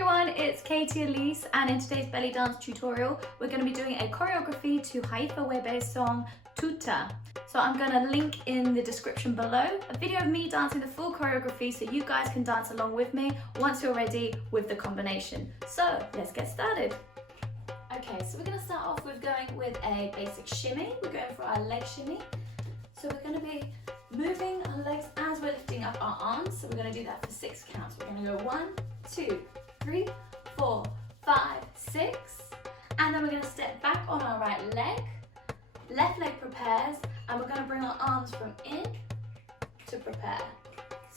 everyone, it's Katie Alyce, and in today's belly dance tutorial we're going to be doing a choreography to Haifa Wehbe's song Touta. So I'm going to link in the description below a video of me dancing the full choreography so you guys can dance along with me once you're ready with the combination. So let's get started. Okay, so we're going to start off with going with a basic shimmy. We're going for our leg shimmy. So we're going to be moving our legs as we're lifting up our arms. So we're going to do that for 6 counts. We're going to go 1, 2, 3, 4, 5, 6. And then we're going to step back on our right leg. Left leg prepares, and we're going to bring our arms from in to prepare.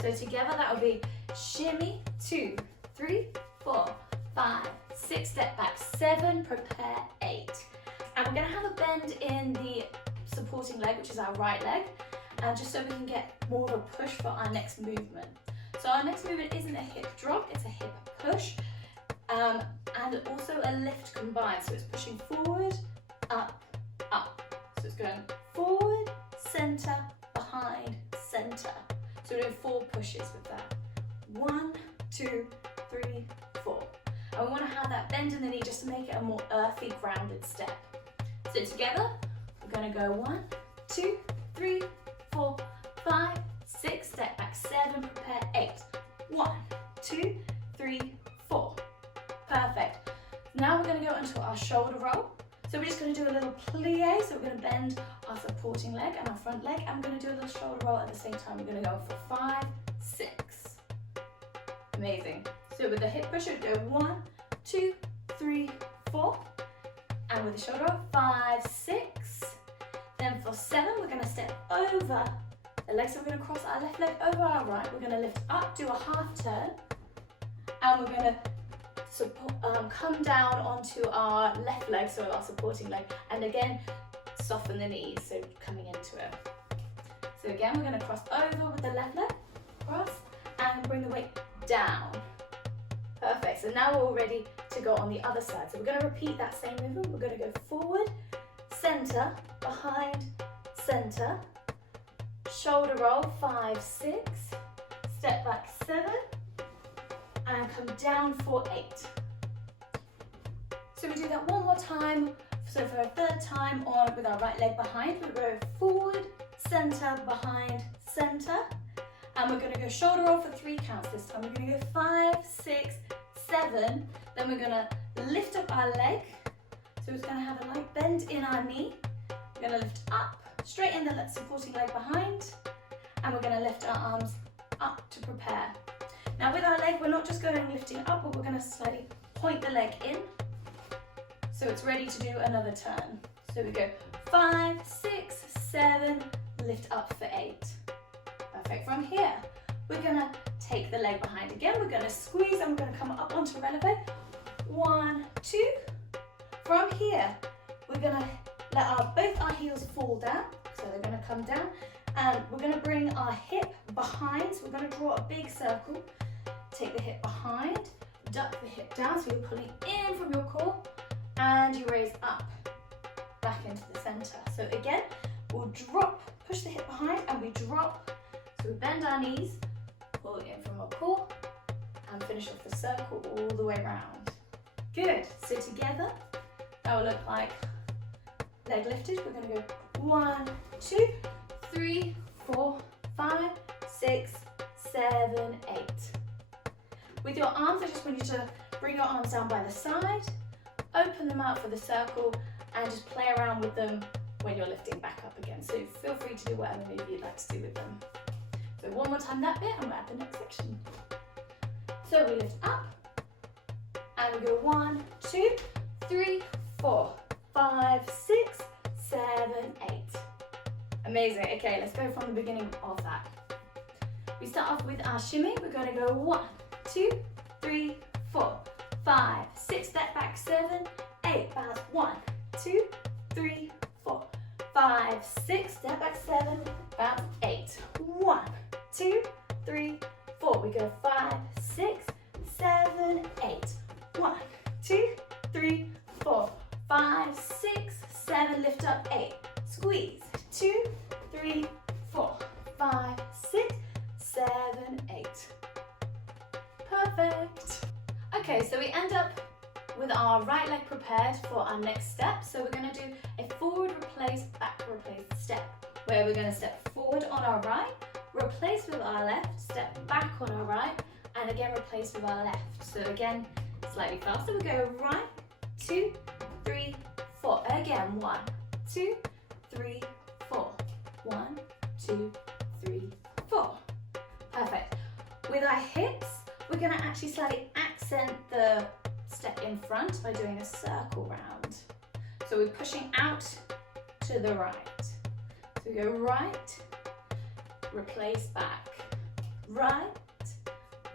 So together that will be shimmy, 2, 3, 4, 5, 6, step back, 7, prepare, 8. And we're going to have a bend in the supporting leg, which is our right leg, and just so we can get more of a push for our next movement. So our next movement isn't a hip drop, it's a hip push, and also a lift combined. So it's pushing forward, up, up. So it's going forward, center, behind, center. So we're doing 4 pushes with that. 1, 2, 3, 4. And we want to have that bend in the knee just to make it a more earthy, grounded step. So together, we're going to go 1, 2, 3, 4, 5, 6, step back, 7, prepare, 8. 1, 2, 3, 4. Perfect. Now we're going to go into our shoulder roll. So we're just going to do a little plie. So we're going to bend our supporting leg and our front leg. And we're going to do a little shoulder roll at the same time. We're going to go for 5, 6. Amazing. So with the hip push, we go 1, 2, 3, 4. And with the shoulder roll, 5, 6. Then for 7, we're going to step over the leg. So we're going to cross our left leg over our right. We're going to lift up, do a half turn. And we're going to come down onto our left leg, so our supporting leg. And again, soften the knees, so coming into it. So again, we're going to cross over with the left leg, cross, and bring the weight down. Perfect. So now we're all ready to go on the other side. So we're going to repeat that same movement. We're going to go forward, center, behind, center, shoulder roll, 5, 6, step back, 7, and come down for 8. So we do that one more time. So for a third time on with our right leg behind, we'll go forward, center, behind, center. And we're going to go shoulder roll for 3 counts this time. We're going to go 5, 6, 7. Then we're going to lift up our leg. So it's going to have a light bend in our knee. We're going to lift up, straighten the supporting leg behind. And we're going to lift our arms up to prepare. Now with our leg, we're not just going lifting up, but we're going to slightly point the leg in. So it's ready to do another turn. So we go 5, 6, 7, lift up for 8. Perfect. From here, we're going to take the leg behind again. We're going to squeeze and we're going to come up onto releve. 1, 2. From here, we're going to let both our heels fall down. So they're going to come down. And we're going to bring our hip behind. So we're going to draw a big circle. Take the hip behind, duck the hip down. So you're pulling in from your core. And you raise up, back into the center. So again, we'll drop, push the hip behind, and we drop. So we bend our knees, pull in from our core, and finish off the circle all the way around. Good. So together, that will look like leg lifted. We're going to go 1, 2, 3, 4, 5, 6, 7, 8. With your arms, I just want you to bring your arms down by the side, open them out for the circle, and just play around with them when you're lifting back up again. So feel free to do whatever move you'd like to do with them. So one more time that bit, and we're at the next section. So we lift up, and we go 1, 2, 3, 4, 5, 6, 7, 8. Amazing. Okay, let's go from the beginning of that. We start off with our shimmy. We're going to go 1, 2, 3, 4, 5, 6, step back, 7, 8, bounce, 1, 2, 3, 4, 5, 6, step back, 7, bounce, 8, 1, 2, 3, 4, we go 5, 6, 7, 8, 1, 2, 3, 4, 5, 6, 7, lift up, 8, squeeze, 2, 3, 4, 5, 6, 7, 8. Perfect. Okay, so we end up with our right leg prepared for our next step. So we're going to do a forward replace, back replace step, where we're going to step forward on our right, replace with our left, step back on our right, and again replace with our left. So again, slightly faster, we go right, 2, 3, 4. Again, 1, 2, 3, 4. 1, 2, 3, 4. Perfect. With our hips, we're going to actually slightly accent the step in front by doing a circle round. So we're pushing out to the right. So we go right, replace back, right,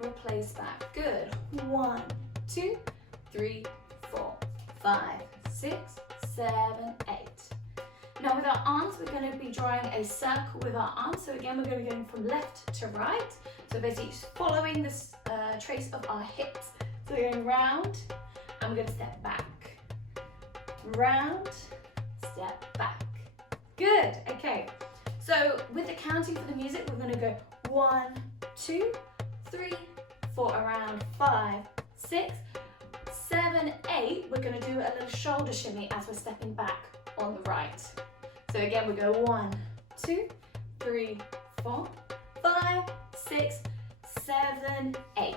replace back. Good. 1, 2, 3, 4, 5, 6, 7, 8. Now with our arms, we're going to be drawing a circle with our arms. So again, we're going to be going from left to right. So basically following this trace of our hips. So we're going round, and we're going to step back. Round, step back. Good, okay. So with the counting for the music, we're going to go 1, 2, 3, 4, around 5, 6, 7, 8. We're going to do a little shoulder shimmy as we're stepping back on the right. So again, we go 1, 2, 3, 4, 5, 6, 7, 8.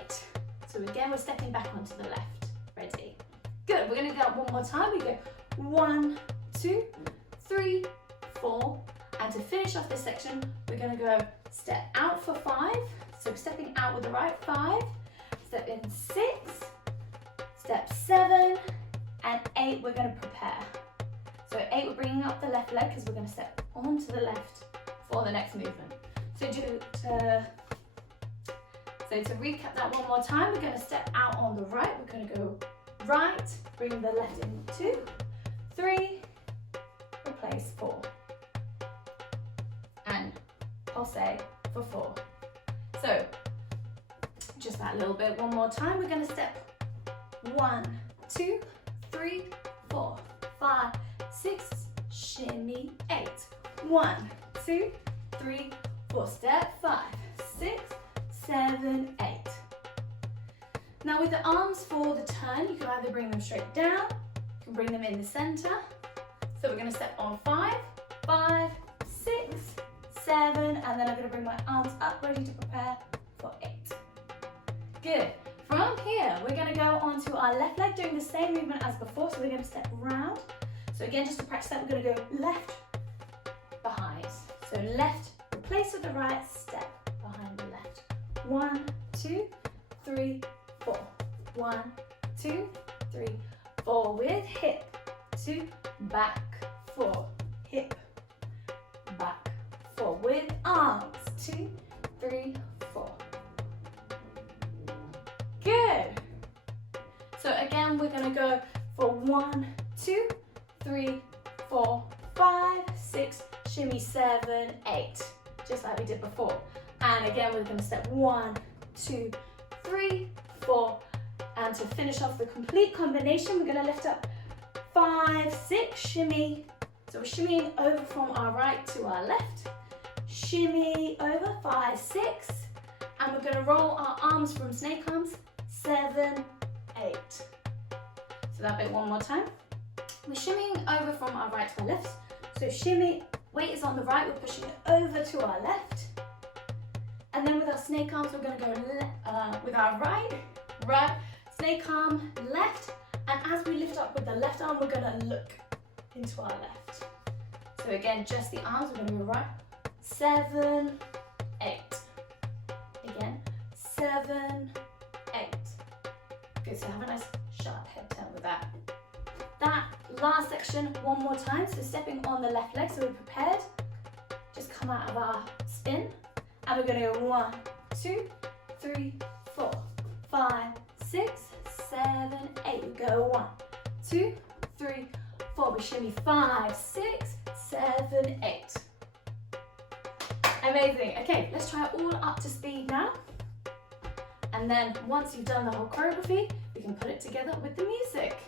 So again, we're stepping back onto the left. Ready? Good. We're going to go one more time. We go 1, 2, 3, 4. And to finish off this section, we're going to go step out for 5. So stepping out with the right, 5. Step in 6. Step 7. And 8, we're going to prepare. So 8, we're bringing up the left leg because we're going to step onto the left for the next movement. So to recap that one more time, we're going to step out on the right. We're going to go right, bring the left in 2, 3, replace 4, and passe for 4. So just that little bit one more time. We're going to step 1, 2, 3, 4, 5, 6, shimmy 8. 1, 2, 3, 4. Step 5, 6, 7, 8. Now with the arms for the turn, you can either bring them straight down, you can bring them in the center. So we're going to step on 5, 5, 6, 7, and then I'm going to bring my arms up, ready to prepare for 8. Good. From here, we're going to go onto our left leg, doing the same movement as before. So we're going to step round. So again, just to practice that, we're going to go left, behind. So left, replace with the right, step behind the left. 1, 2, 3, 4. 1, 2, 3, 4. With hip, 2, back, 4. Hip, back, 4. With arms, 2, 3, 4. Good. So again, we're going to go for 1, 2, 3, 4, 5, 6, shimmy 7, 8. Just like we did before. And again, we're going to step 1, 2, 3, 4. And to finish off the complete combination, we're going to lift up 5, 6, shimmy. So we're shimmying over from our right to our left. Shimmy over, 5, 6. And we're going to roll our arms from snake arms, 7, 8. So that bit one more time. We're shimmying over from our right to our left. So shimmy, weight is on the right, we're pushing it over to our left. And then with our snake arms, we're going to go with our right, snake arm, left. And as we lift up with the left arm, we're going to look into our left. So again, just the arms, we're going to go right, 7, 8. Again, 7, 8. Good, so have a nice sharp head turn with that. That last section, one more time. So stepping on the left leg, so we're prepared. Just come out of our spin. And we're going to go 1, 2, 3, 4, 5, 6, 7, 8. We go 1, 2, 3, 4. We shimmy 5, 6, 7, 8. Amazing. Okay, let's try it all up to speed now. And then once you've done the whole choreography, we can put it together with the music.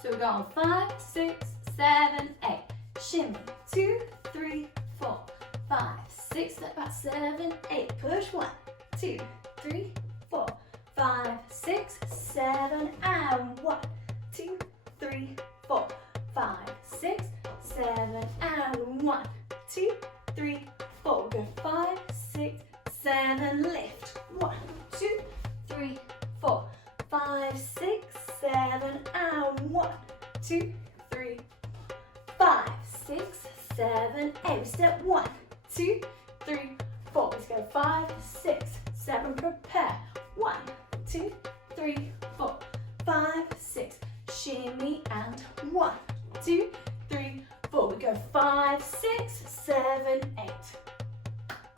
So we're going 5, 6, 7, 8. Shimmy 2, 3, 4, 5, 6, step back 7, 8. Push 1, 2, 3, 4, 5, 6, 7, and 1, 2, 3, 4, 5, 6, 7, and 1, 2, 3, 4. Go 5, 6, 7, lift. 1, 2, 3, 4, 5, 6, 7, and 1, 2, 3, 5, 6, 7, 8. We step 1, 2, 3, 4. Let's go 5, 6, 7. Prepare. 1, 2, 3, 4, 5, 6. Shimmy and 1, 2, 3, 4. We go 5, 6, 7, 8.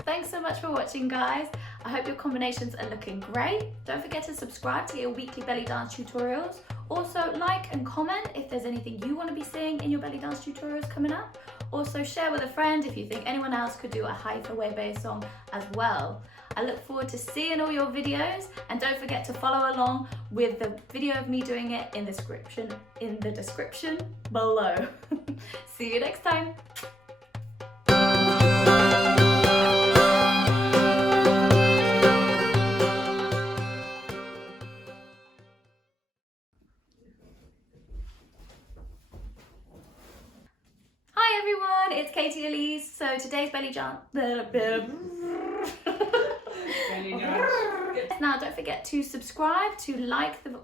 Thanks so much for watching, guys. I hope your combinations are looking great. Don't forget to subscribe to your weekly belly dance tutorials. Also, like and comment if there's anything you want to be seeing in your belly dance tutorials coming up. Also, share with a friend if you think anyone else could do a Haifa Wehbe song as well. I look forward to seeing all your videos, and don't forget to follow along with the video of me doing it in the description below. See you next time. Hi everyone, it's Katie Alyce. So today's belly dance. Now don't forget to subscribe, to like the